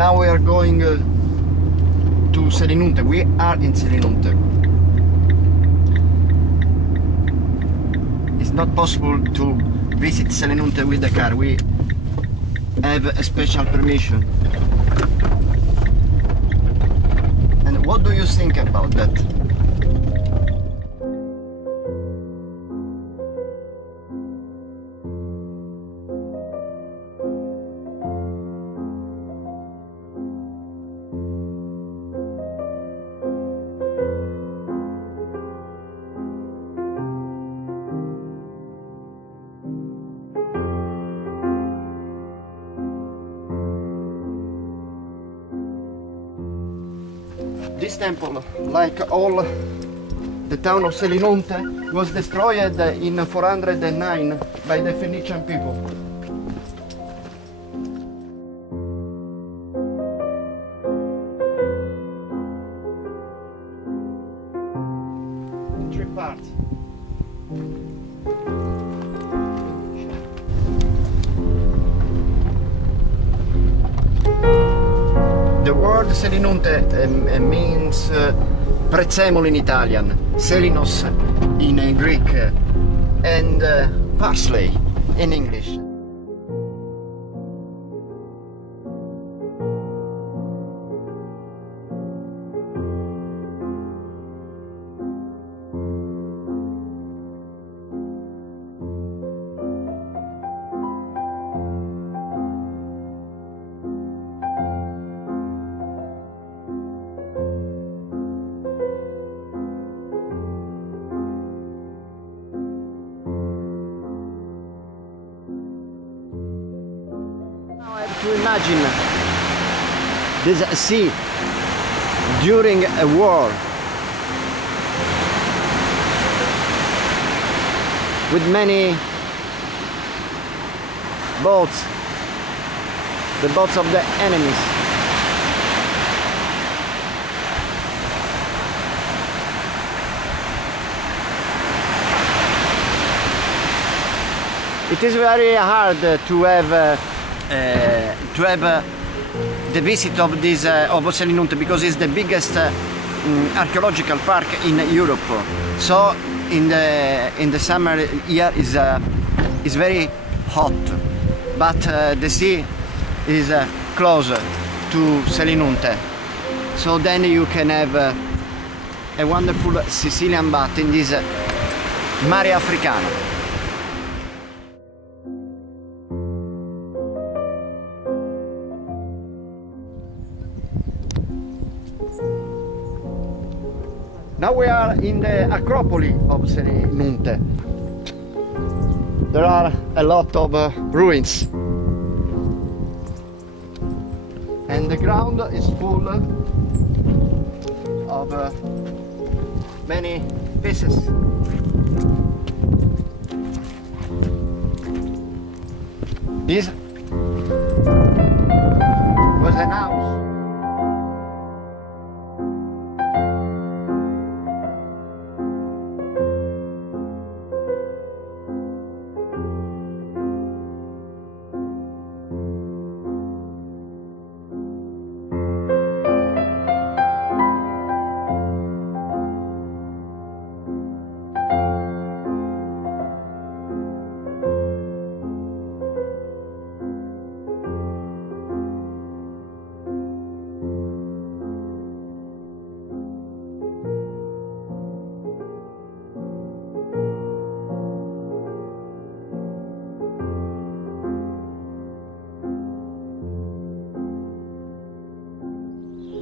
now we are going to Selinunte. We are in Selinunte. It's not possible to visit Selinunte with the car. We have a special permission. And what do you think about that? This temple, like all the town of Selinunte, was destroyed in 409 by the Phoenician people. In 3 parts. The word Selinunte means prezzemolo in Italian, Selinos in Greek, and parsley in English. To imagine this sea during a war with many boats, the boats of the enemies. It is very hard to have the visit of this of Selinunte, because it's the biggest archaeological park in Europe. So in the summer here is very hot, but the sea is close to Selinunte. So then you can have a wonderful Sicilian bath in this Mare Africano. Now we are in the Acropolis of Selinunte. There are a lot of ruins, and the ground is full of many pieces. This was an house.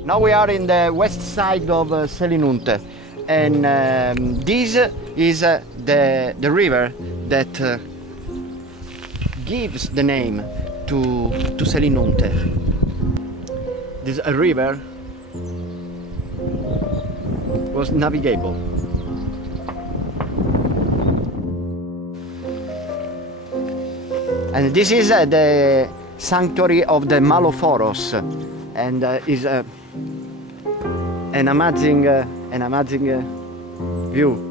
Now we are in the west side of Selinunte, and this is the river that gives the name to Selinunte. This river was navigable. And this is the sanctuary of the Maloforos, and is an amazing view.